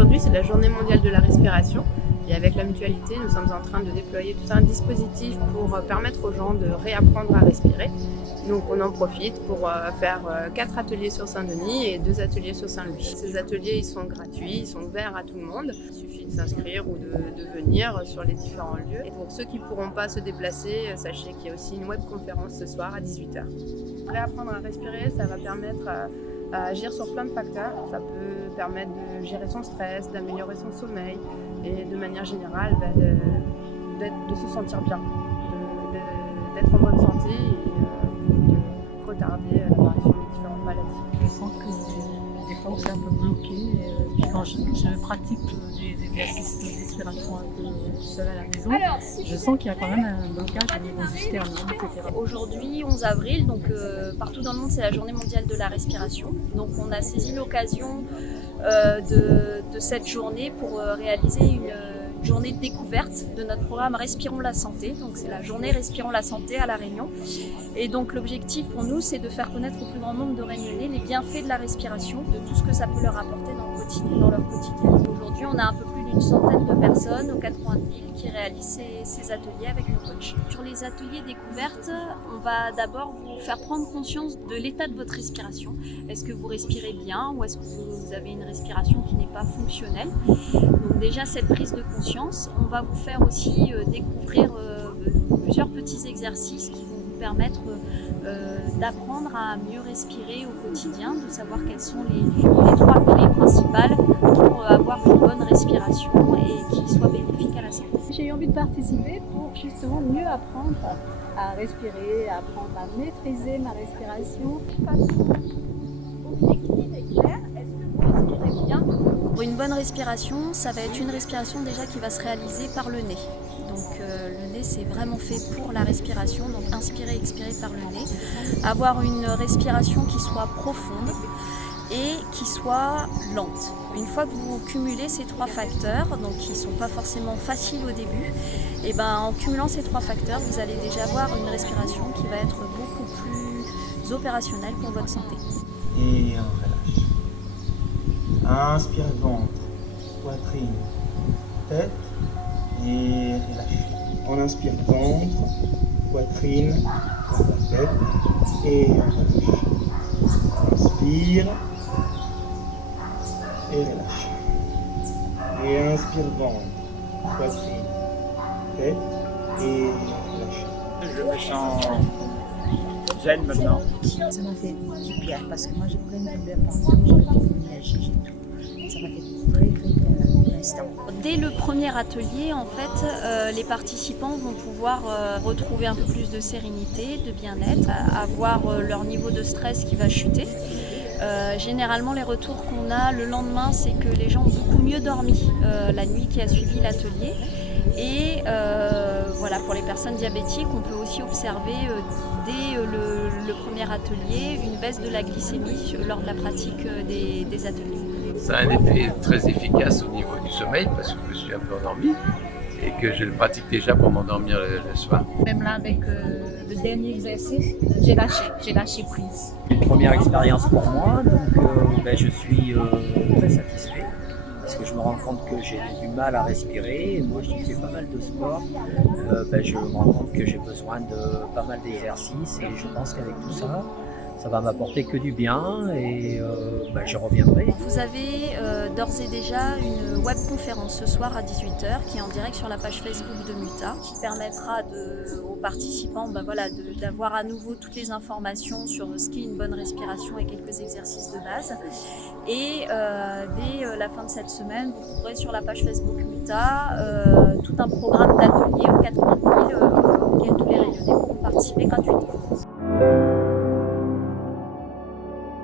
Aujourd'hui, c'est la journée mondiale de la respiration et avec la mutualité, nous sommes en train de déployer tout un dispositif pour permettre aux gens de réapprendre à respirer. Donc on en profite pour faire 4 ateliers sur Saint-Denis et 2 ateliers sur Saint-Louis. Ces ateliers ils sont gratuits, ils sont ouverts à tout le monde. Il suffit de s'inscrire ou de venir sur les différents lieux. Et pour ceux qui ne pourront pas se déplacer, sachez qu'il y a aussi une webconférence ce soir à 18h. Réapprendre à respirer, ça va permettre à agir sur plein de facteurs. Ça peut permettre de gérer son stress, d'améliorer son sommeil et de manière générale de se sentir bien, d'être en bonne santé et de retarder l'apparition de différentes maladies. Je sens que des fois c'est un peu bloqué. Puis quand je pratique des exercices d'inspiration un peu seule à la maison, je sens qu'il y a quand même un blocage au niveau du sternum, etc. Aujourd'hui, 11 avril, donc partout dans le monde, c'est la journée mondiale de la respiration. Donc on a saisi l'occasion de cette journée pour réaliser une journée de découverte de notre programme Respirons la santé. Donc c'est la journée Respirons la santé à La Réunion. Et donc l'objectif pour nous, c'est de faire connaître au plus grand nombre de Réunionnais les bienfaits de la respiration, de tout ce que ça peut leur apporter dans leur quotidien. Aujourd'hui, on a un peu plus d'une centaine de personnes aux 4 coins de ville qui réalisent ces ateliers avec nos coachs. Sur les ateliers découvertes, on va d'abord vous faire prendre conscience de l'état de votre respiration. Est-ce que vous respirez bien ou est-ce que vous avez une respiration qui n'est pas fonctionnelle? Donc déjà cette prise de conscience, on va vous faire aussi découvrir plusieurs petits exercices qui vont vous permettre d'apprendre à mieux respirer au quotidien, de savoir quelles sont les 3 clés principales pour avoir une bonne respiration et qui soit bénéfique à la santé. J'ai eu envie de participer pour justement mieux apprendre à respirer, apprendre à maîtriser ma respiration. Objectif est clair, est-ce que vous respirez bien? Pour une bonne respiration, ça va être une respiration déjà qui va se réaliser par le nez. Donc le nez c'est vraiment fait pour la respiration, donc inspirer, expirer par le nez. Avoir une respiration qui soit profonde et qui soit lente. Une fois que vous cumulez ces 3 facteurs, donc qui ne sont pas forcément faciles au début, et en cumulant ces 3 facteurs, vous allez déjà avoir une respiration qui va être beaucoup plus opérationnelle pour votre santé. Et on relâche. Inspire ventre, poitrine, tête et relâche. On inspire ventre, poitrine, tête et on relâche. Inspire et relâche. Et inspire ventre, poitrine, tête et relâche. Je me sens zen maintenant. Ça m'a fait du bien parce que moi j'ai plein de douleurs partout, j'ai la fibromyalgie, j'ai tout. Ça m'a fait très bien pour l'instant. Dès le premier atelier, en fait, les participants vont pouvoir retrouver un peu plus de sérénité, de bien-être, avoir leur niveau de stress qui va chuter. Généralement, les retours qu'on a le lendemain, c'est que les gens ont beaucoup mieux dormi la nuit qui a suivi l'atelier. Et voilà, pour les personnes diabétiques, on peut aussi observer dès le premier atelier une baisse de la glycémie lors de la pratique des ateliers. Ça a un effet très efficace au niveau du sommeil parce que je me suis un peu endormi et que je le pratique déjà pour m'endormir le soir. Même là avec le dernier exercice, j'ai lâché prise. Une première expérience pour moi, donc je suis très satisfait parce que je me rends compte que j'ai du mal à respirer. Et moi, j'y fais pas mal de sport. Je me rends compte que j'ai besoin de pas mal d'exercices et je pense qu'avec tout ça, ça va m'apporter que du bien et je reviendrai. Vous avez d'ores et déjà une webconférence ce soir à 18h qui est en direct sur la page Facebook de Muta qui permettra aux participants d'avoir à nouveau toutes les informations sur ce qu'est une bonne respiration et quelques exercices de base. Et dès la fin de cette semaine, vous trouverez sur la page Facebook Muta tout un programme d'ateliers aux 4 coins de ville auquel tous les Réunionnais pourront participer gratuitement.